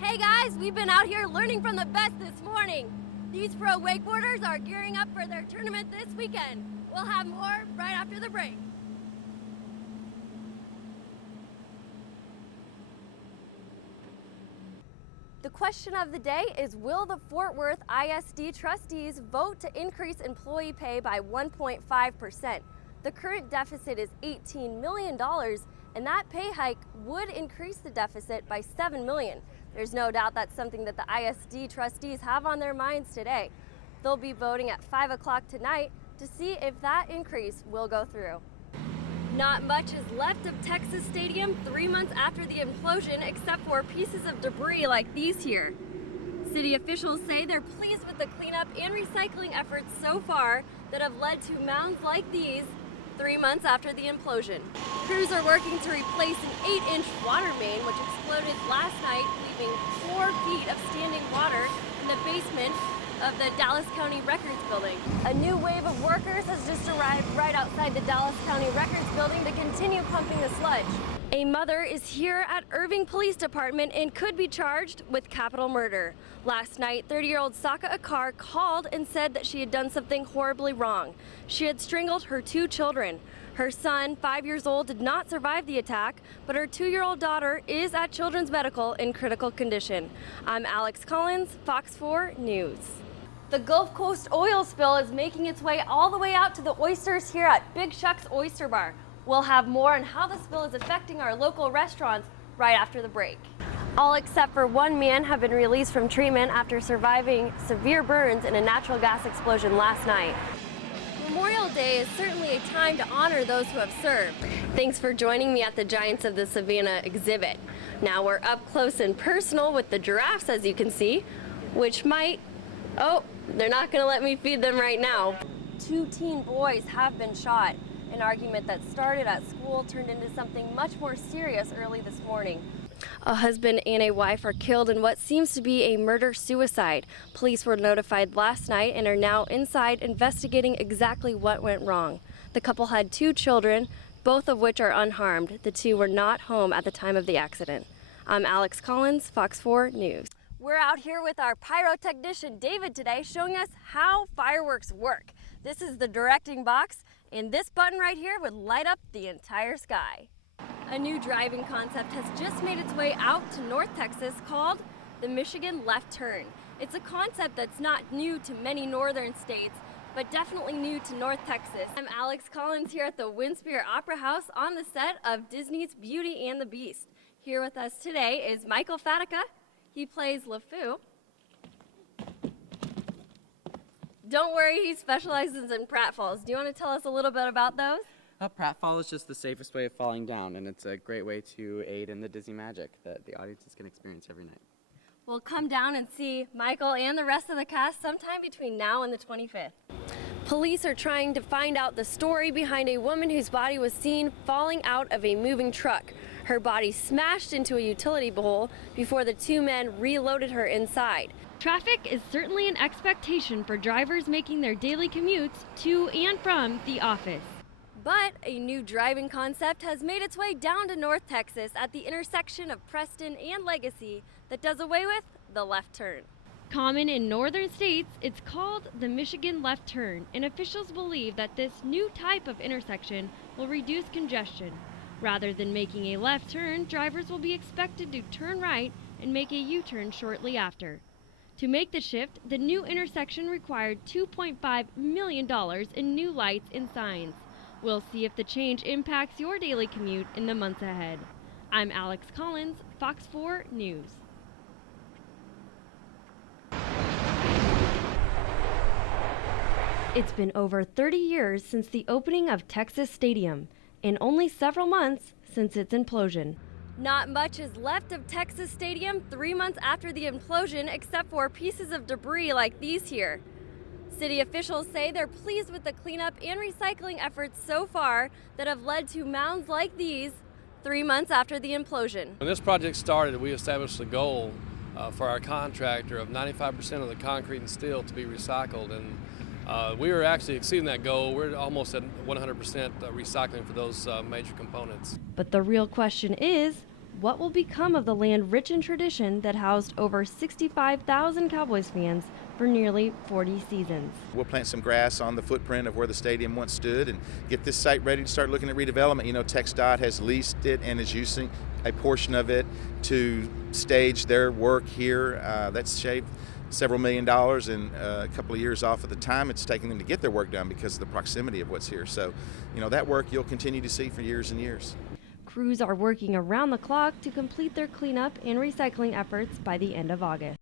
Hey guys, we've been out here learning from the best this morning. These pro wakeboarders are gearing up for their tournament this weekend. We'll have more right after the break. The question of the day is, will the Fort Worth ISD trustees vote to increase employee pay by 1.5%? The current deficit is $18 million, and that pay hike would increase the deficit by $7 million. There's no doubt that's something that the ISD trustees have on their minds today. They'll be voting at 5 o'clock tonight to see if that increase will go through. Not much is left of Texas Stadium 3 months after the implosion, except for pieces of debris like these here. City officials say they're pleased with the cleanup and recycling efforts so far that have led to mounds like these 3 months after the implosion. Crews are working to replace an 8-inch water main which exploded last night, leaving 4 feet of standing water in the basement of the Dallas County Records building. A new wave of workers has just arrived right outside the Dallas County Records building to continue pumping the sludge. A mother is here at Irving Police Department and could be charged with capital murder. Last night, 30-year-old Saka Akar called and said that she had done something horribly wrong. She had strangled her 2 children. Her son, 5 years old, did not survive the attack, but her 2-year-old daughter is at Children's Medical in critical condition. I'm Alex Collins, Fox 4 News. The Gulf Coast oil spill is making its way all the way out to the oysters here at Big Shucks Oyster Bar. We'll have more on how the spill is affecting our local restaurants right after the break. All except for 1 man have been released from treatment after surviving severe burns in a natural gas explosion last night. Memorial Day is certainly a time to honor those who have served. Thanks for joining me at the Giants of the Savannah exhibit. Now we're up close and personal with the giraffes, as you can see, which might, oh, they're not going to let me feed them right now. 2 teen boys have been shot. An argument that started at school turned into something much more serious early this morning. A husband and a wife are killed in what seems to be a murder-suicide. Police were notified last night and are now inside investigating exactly what went wrong. The couple had 2 children, both of which are unharmed. The 2 were not home at the time of the accident. I'm Alex Collins, Fox 4 News. We're out here with our pyrotechnician David today, showing us how fireworks work. This is the directing box, and this button right here would light up the entire sky. A new driving concept has just made its way out to North Texas called the Michigan Left Turn. It's a concept that's not new to many northern states, but definitely new to North Texas. I'm Alex Collins here at the Winspear Opera House on the set of Disney's Beauty and the Beast. Here with us today is Michael Fatica. He plays LeFou. Don't worry, he specializes in pratfalls. Do you want to tell us a little bit about those? A pratfall is just the safest way of falling down, and it's a great way to aid in the Disney magic that the audiences can experience every night. We'll come down and see Michael and the rest of the cast sometime between now and the 25th. Police are trying to find out the story behind a woman whose body was seen falling out of a moving truck. Her body smashed into a utility pole before the 2 men reloaded her inside. Traffic is certainly an expectation for drivers making their daily commutes to and from the office. But a new driving concept has made its way down to North Texas at the intersection of Preston and Legacy that does away with the left turn. Common in northern states, it's called the Michigan Left Turn, and officials believe that this new type of intersection will reduce congestion. Rather than making a left turn, drivers will be expected to turn right and make a U-turn shortly after. To make the shift, the new intersection required $2.5 million in new lights and signs. We'll see if the change impacts your daily commute in the months ahead. I'm Alex Collins, Fox 4 News. It's been over 30 years since the opening of Texas Stadium, and only several months since its implosion. Not much is left of Texas Stadium 3 months after the implosion, except for pieces of debris like these here. City officials say they're pleased with the cleanup and recycling efforts so far that have led to mounds like these 3 months after the implosion. When this project started, we established a goal for our contractor of 95% of the concrete and steel to be recycled, and we were actually exceeding that goal. We're almost at 100% recycling for those major components. But the real question is, What will become of the land rich in tradition that housed over 65,000 Cowboys fans for nearly 40 seasons? We'll plant some grass on the footprint of where the stadium once stood and get this site ready to start looking at redevelopment. You know, TxDOT has leased it and is using a portion of it to stage their work here. That's shaved several $1 million and a couple of years off of the time it's taking them to get their work done because of the proximity of what's here. So, you know, that work you'll continue to see for years and years. Crews are working around the clock to complete their cleanup and recycling efforts by the end of August.